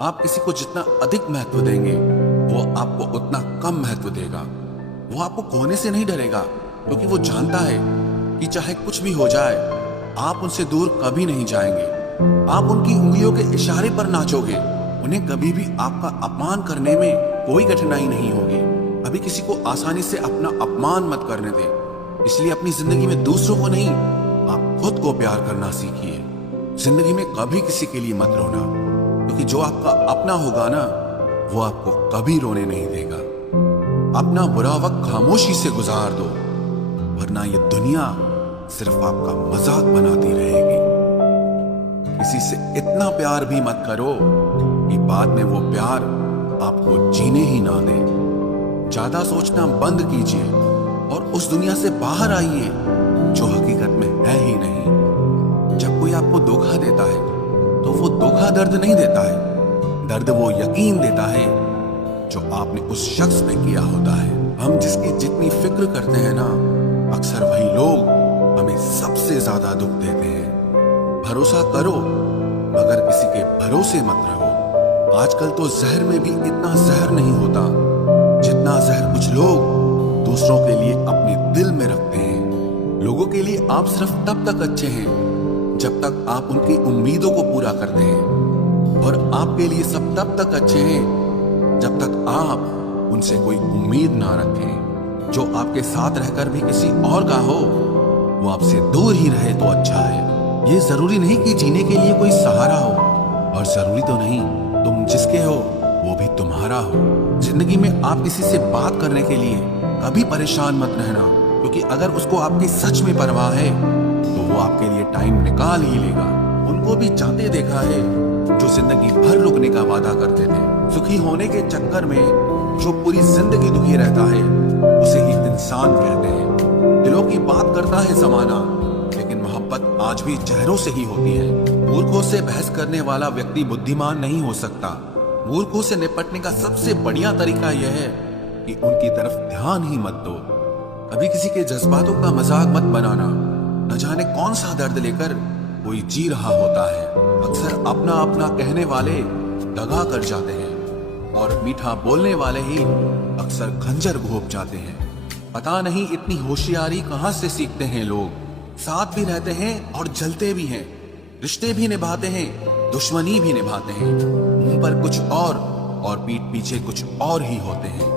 आप किसी को जितना अधिक महत्व देंगे वो आपको उतना कम महत्व देगा। वो आपको खोने से नहीं डरेगा क्योंकि वो जानता है कि चाहे कुछ भी हो जाए आप उनसे दूर कभी नहीं जाएंगे। आप उनकी उंगलियों के इशारे पर नाचोगे। उन्हें कभी भी आपका अपमान करने में कोई कठिनाई नहीं होगी। अभी किसी को आसानी से अपना अपमान मत करने दें। इसलिए अपनी जिंदगी में दूसरों को नहीं, आप खुद को प्यार करना सीखिए। जिंदगी में कभी किसी के लिए मत रोना, क्योंकि जो आपका अपना होगा ना, वो आपको कभी रोने नहीं देगा। अपना बुरा वक्त खामोशी से गुजार दो, वरना ये दुनिया सिर्फ आपका मजाक बनाती रहेगी। किसी से इतना प्यार भी मत करो कि बाद में वो प्यार आपको जीने ही ना दे। ज्यादा सोचना बंद कीजिए और उस दुनिया से बाहर आइए जो हकीकत में है ही नहीं। जब कोई आपको धोखा देता है तो वो धोखा दर्द नहीं देता है, दर्द वो यकीन देता है जो आपने उस शख्स पे किया होता है। हम जिसकी जितनी फिक्र करते हैं ना, अक्सर वही लोग हमें सबसे ज्यादा दुख देते हैं। भरोसा करो मगर किसी के भरोसे मत रहो। आजकल तो जहर में भी इतना जहर नहीं होता जितना जहर कुछ लोग दूसरों के लिए अपने दिल में रखते हैं। लोगों के लिए आप सिर्फ तब तक अच्छे हैं जब तक आप उनकी उम्मीदों को पूरा करते हैं, और आपके लिए सब तब तक अच्छे हैं जब तक आप उनसे कोई उम्मीद ना रखें। जो आपके साथ रहकर भी किसी और का हो वो आपसे दूर ही रहे तो अच्छा है। ये जरूरी नहीं कि जीने के लिए कोई सहारा हो, और जरूरी तो नहीं तुम जिसके हो वो भी तुम्हारा हो। जिंदगी में आप किसी से बात करने के लिए कभी परेशान मत रहना, क्योंकि अगर उसको आपकी सच में परवाह है तो वो आपके लिए टाइम निकाल ही लेगा। उनको भी जाते देखा है जो जिंदगी भर रुकने का वादा करते थे। सुखी होने के चक्कर में जो पूरी जिंदगी दुखी रहता है उसे ही इंसान कहते हैं। दिलों की बात करता है जमाना, लेकिन मोहब्बत आज भी चेहरों से ही होती है। मूर्खों से बहस करने वाला व्यक्ति बुद्धिमान नहीं हो सकता। मूर्खों से निपटने का सबसे बढ़िया तरीका यह है कि उनकी तरफ ध्यान ही मत दो। कभी किसी के जज्बातों का मजाक मत बनाना। न जाने कौन सा दर्द लेकर कोई जी रहा होता है। अक्सर अपना अपना कहने वाले दगा कर जाते हैं, और मीठा बोलने वाले ही अक्सर खंजर घोंप जाते हैं। पता नहीं इतनी होशियारी कहां से सीखते हैं लोग। साथ भी रहते हैं और जलते भी हैं, रिश्ते भी निभाते हैं, दुश्मनी भी निभाते हैं। मुंह पर कुछ और पीठ पीछे कुछ और ही होते हैं।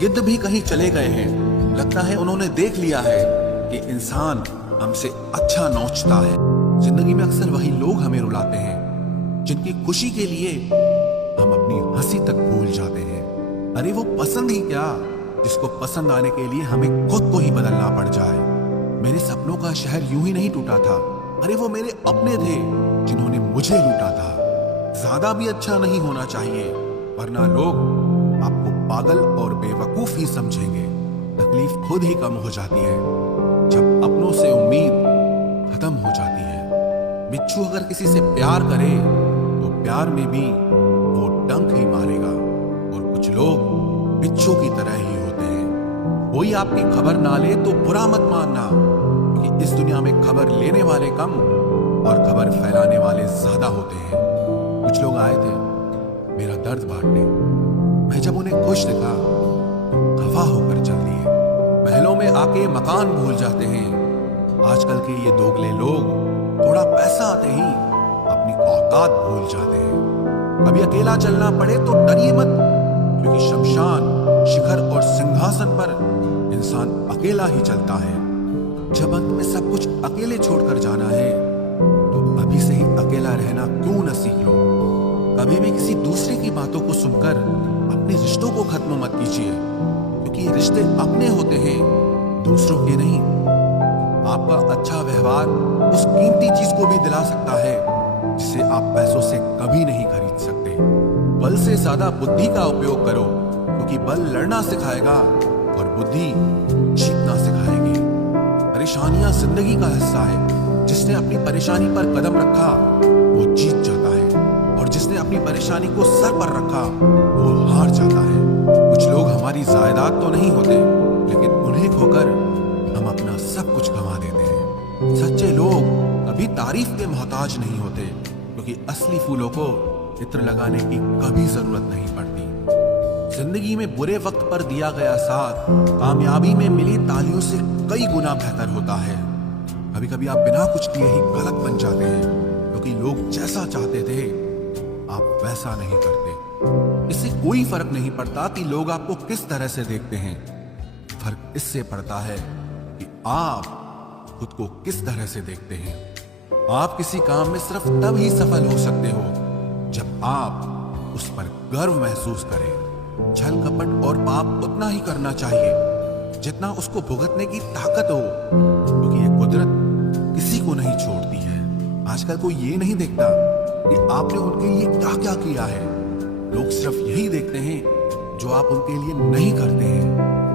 गिद्ध भी कहीं चले गए हैं। लगता है उन्होंने देख लिया है कि इंसान हमसे अच्छा नोचता है। जिंदगी में अक्सर वही लोग हमें रुलाते हैं जिनकी खुशी के लिए हम अपनी हंसी तक भूल जाते हैं। अरे वो पसंद ही क्या, जिसको पसंद आने के लिए हमें खुद को ही बदलना पड़ जाए। मेरे सपनों का शहर यूं ही नहीं टूटा था। अरे वो मेरे अपने थे जिन्होंने मुझे लूटा था। ज्यादा भी अच्छा नहीं होना चाहिए, वरना लोग आपको पागल और बेवकूफ ही समझेंगे। तकलीफ खुद ही कम हो जाती है जब अपनों से उम्मीद खत्म हो जाती है। बिच्छू अगर किसी से प्यार करे तो प्यार में भी वो डंक ही मारेगा। और कुछ लोग बिच्छू की तरह ही होते हैं। कोई आपकी खबर ना ले तो बुरा मत मानना, क्योंकि इस दुनिया में खबर लेने वाले कम और खबर फैलाने वाले ज्यादा होते हैं। कुछ लोग आए थे मेरा दर्द बांटने। मैं जब उन्हें खुश देखा तो खफा होकर चल दिए। महलों में आके मकान भूल जाते हैं। आजकल के ये दोगले लोग थोड़ा पैसा आते ही अपनी औकात भूल जाते हैं। कभी अकेला चलना पड़े तो डरिए मत, क्योंकि शमशान, शिखर और सिंहासन पर इंसान अकेला ही चलता है। जब अंत में सब कुछ अकेले छोड़कर जाना है तो अभी से ही अकेला रहना क्यों न सीख लो। कभी भी किसी दूसरे की बातों को सुनकर अपने रिश्तों को खत्म मत कीजिए, क्योंकि रिश्ते अपने होते हैं, दूसरों के नहीं। आपका अच्छा व्यवहार उस कीमती चीज को भी दिला सकता है जिसे आप पैसों से कभी नहीं खरीद सकते। बल से ज्यादा बुद्धि का उपयोग करो, क्योंकि बल लड़ना सिखाएगा और बुद्धि जीतना सिखाएगी। परेशानियां जिंदगी का हिस्सा है। जिसने अपनी परेशानी पर कदम रखा वो जीत जाता है, और जिसने अपनी परेशानी को सर पर रखा वो हार जाता है। कुछ लोग हमारी जायदाद तो नहीं होते, लेकिन उन्हें खोकर हम अपना सब कुछ गंवा देते हैं। सच्चे लोग कभी तारीफ के मोहताज नहीं होते, क्योंकि असली फूलों को इत्र लगाने की कभी जरूरत नहीं पड़ती। जिंदगी में बुरे वक्त पर दिया गया साथ कामयाबी में मिली तालियों से कई गुना बेहतर होता है। कभी कभी आप बिना कुछ किए ही गलत बन जाते हैं, क्योंकि लोग जैसा चाहते थे आप वैसा नहीं करते। इससे कोई फर्क नहीं पड़ता कि लोग आपको किस तरह से देखते हैं, फर्क इससे पड़ता है कि आप खुद को किस तरह से देखते हैं। आप किसी काम में सिर्फ तब ही सफल हो सकते हो जब आप उस पर गर्व महसूस करें। छल कपट और पाप उतना ही करना चाहिए जितना उसको भुगतने की ताकत हो, क्योंकि ये कुदरत किसी को नहीं छोड़ती है। आजकल कोई ये नहीं देखता कि आपने उनके लिए क्या क्या किया है, लोग सिर्फ यही देखते हैं जो आप उनके लिए नहीं करते हैं।